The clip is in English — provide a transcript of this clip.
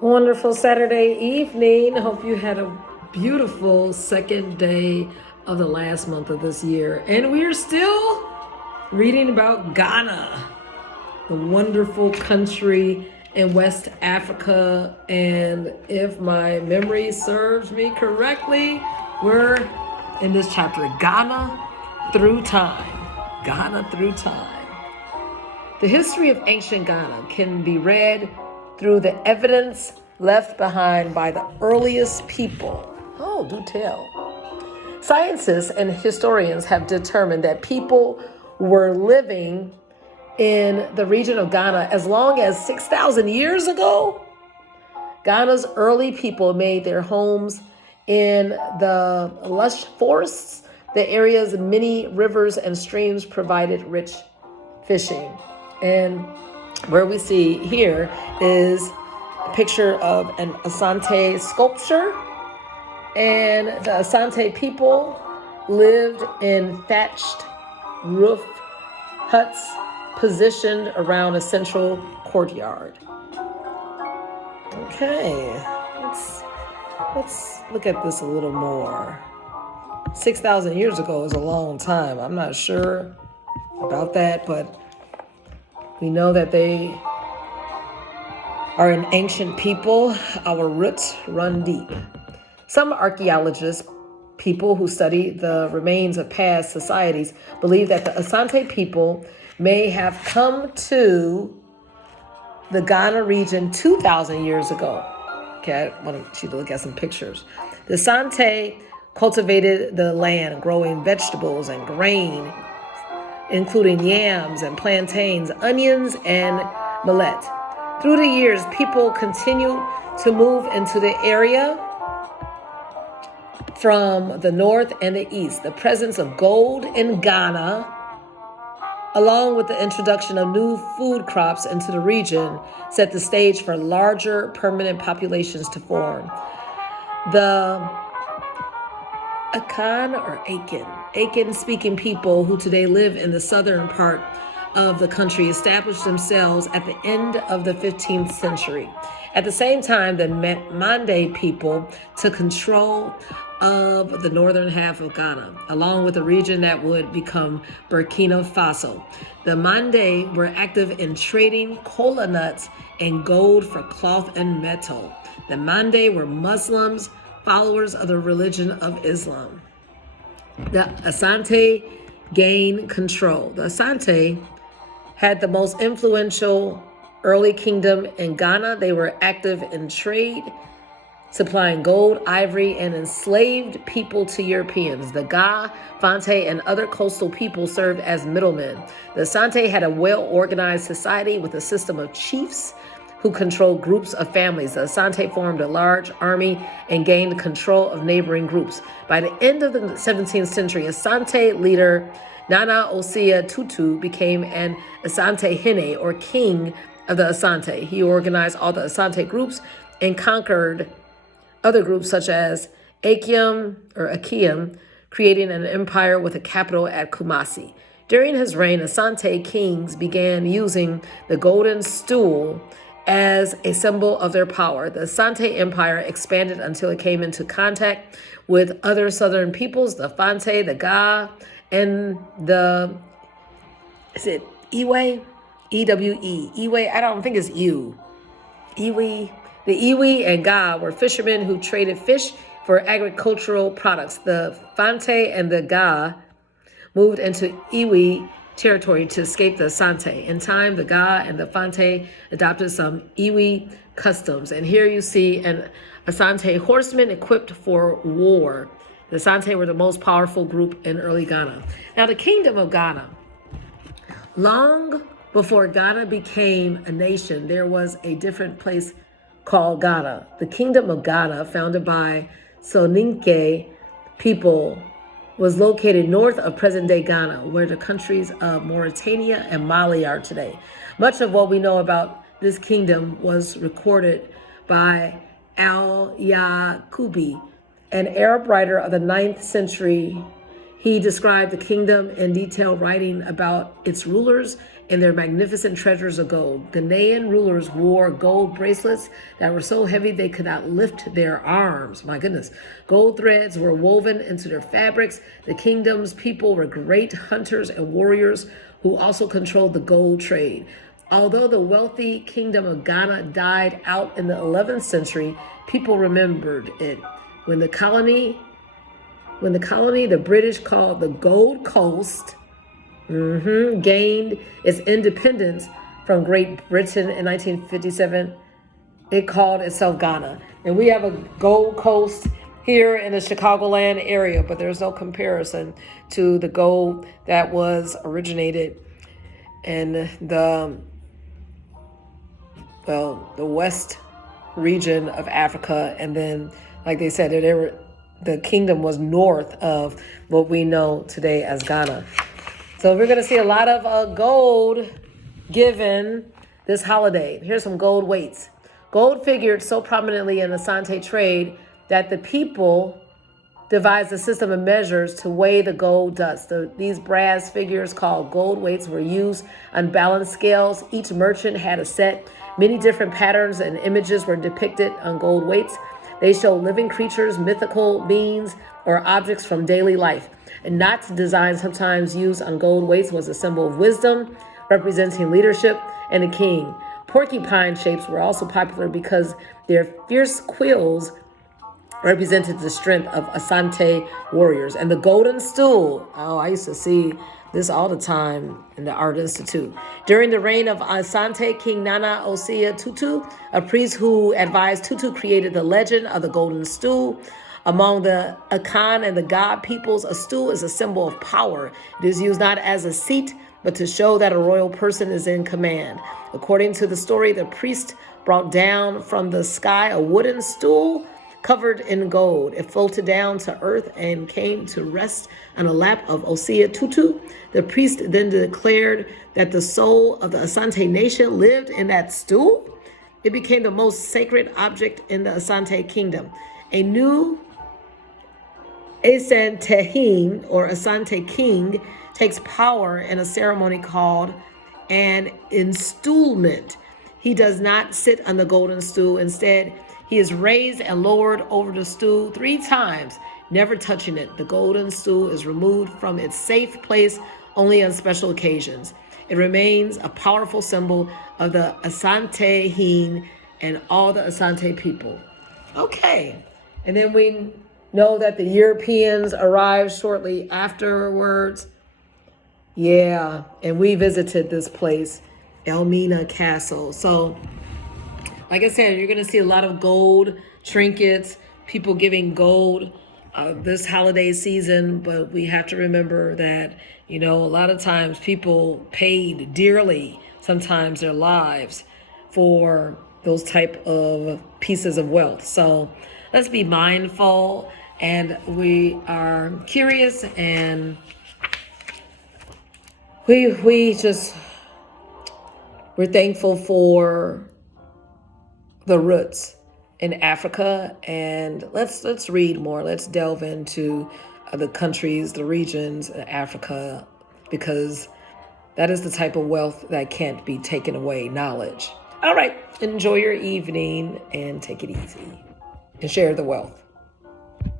Wonderful Saturday evening. Hope you had a beautiful second day of the last month of this year. And we're still reading about Ghana, the wonderful country in West Africa. And if my memory serves me correctly, we're in this chapter, Ghana through time. Ghana through time. The history of ancient Ghana can be read through the evidence left behind by the earliest people. Oh, do tell. Scientists and historians have determined that people were living in the region of Ghana as long as 6,000 years ago. Ghana's early people made their homes in the lush forests. The area's many rivers and streams provided rich fishing. And where we see here is a picture of an Asante sculpture. And the Asante people lived in thatched roof huts positioned around a central courtyard. Okay, let's look at this a little more. 6,000 years ago is a long time. I'm not sure about that, but we know that they are an ancient people. Our roots run deep. Some archaeologists, people who study the remains of past societies, believe that the Asante people may have come to the Ghana region 2,000 years ago. Okay, I want you to look at some pictures. The Asante cultivated the land, growing vegetables and grain, including yams and plantains, onions, and millet. Through the years, people continued to move into the area from the north and the east. The presence of gold in Ghana, along with the introduction of new food crops into the region, set the stage for larger permanent populations to form. The Akan-speaking people who today live in the southern part of the country established themselves at the end of the 15th century. At the same time, the Mande people took control of the northern half of Ghana, along with a region that would become Burkina Faso. The Mande were active in trading kola nuts and gold for cloth and metal. The Mande were Muslims, followers of the religion of Islam. The Asante gained control. The Asante had the most influential early kingdom in Ghana. They were active in trade, supplying gold, ivory, and enslaved people to Europeans. The Ga, Fante, and other coastal people served as middlemen. The Asante had a well-organized society with a system of chiefs who controlled groups of families. The Asante formed a large army and gained control of neighboring groups. By the end of the 17th century, Asante leader Nana Osia Tutu became an Asante Hene, or king of the Asante. He organized all the Asante groups and conquered other groups such as Akiem, creating an empire with a capital at Kumasi. During his reign, Asante kings began using the golden stool as a symbol of their power. The Asante Empire expanded until it came into contact with other southern peoples, the Fante, the Ga, and the, is it Iwe? E-W-E. Iwe, I don't think it's U. Iwe. The Iwi and Ga were fishermen who traded fish for agricultural products. The Fante and the Ga moved into Iwi territory to escape the Asante. In time, the Ga and the Fante adopted some Iwi customs. And here you see an Asante horseman equipped for war. The Asante were the most powerful group in early Ghana. Now, the Kingdom of Ghana. Long before Ghana became a nation, there was a different place called Ghana. The Kingdom of Ghana, founded by Soninke people, was located north of present-day Ghana, where the countries of Mauritania and Mali are today. Much of what we know about this kingdom was recorded by al-Yaqubi, an Arab writer of the 9th century He described the kingdom in detail, writing about its rulers and their magnificent treasures of gold. Ghanaian rulers wore gold bracelets that were so heavy they could not lift their arms. My goodness. Gold threads were woven into their fabrics. The kingdom's people were great hunters and warriors who also controlled the gold trade. Although the wealthy kingdom of Ghana died out in the 11th century, people remembered it. When the colony, the British called the Gold Coast, gained its independence from Great Britain in 1957, it called itself Ghana. And we have a Gold Coast here in the Chicagoland area, but there's no comparison to the gold that was originated in the west region of Africa. And then, like they said, the kingdom was north of what we know today as Ghana. So we're going to see a lot of gold given this holiday. Here's some gold weights. Gold figured so prominently in the Asante trade that the people devised a system of measures to weigh the gold dust. These brass figures called gold weights were used on balanced scales. Each merchant had a set. Many different patterns and images were depicted on gold weights. They show living creatures, mythical beings, or objects from daily life. A knot design sometimes used on gold weights was a symbol of wisdom, representing leadership and a king. Porcupine shapes were also popular because their fierce quills represented the strength of Asante warriors. And the golden stool, I used to see this all the time in the Art Institute. During the reign of Asante, King Nana Osei Tutu, a priest who advised Tutu, created the legend of the golden stool. Among the Akan and the God peoples, a stool is a symbol of power. It is used not as a seat, but to show that a royal person is in command. According to the story, the priest brought down from the sky a wooden stool covered in gold. It floated down to earth and came to rest on the lap of Osei Tutu. The priest then declared that the soul of the Asante nation lived in that stool. It became the most sacred object in the Asante kingdom. A new Asantehene, or Asante king, takes power in a ceremony called an installment. He does not sit on the golden stool. Instead, he is raised and lowered over the stool 3 times, never touching it. The golden stool is removed from its safe place only on special occasions. It remains a powerful symbol of the Asantehene and all the Asante people. Okay, and then we know that the Europeans arrived shortly afterwards. Yeah, and we visited this place, Elmina Castle. So, like I said, you're going to see a lot of gold trinkets, people giving gold this holiday season. But we have to remember that, a lot of times people paid dearly, sometimes their lives, for those type of pieces of wealth. So let's be mindful, and we are curious, and we're thankful for the roots in Africa. And let's read more. Let's delve into the countries, the regions in Africa, because that is the type of wealth that can't be taken away, knowledge. All right, enjoy your evening and take it easy and share the wealth.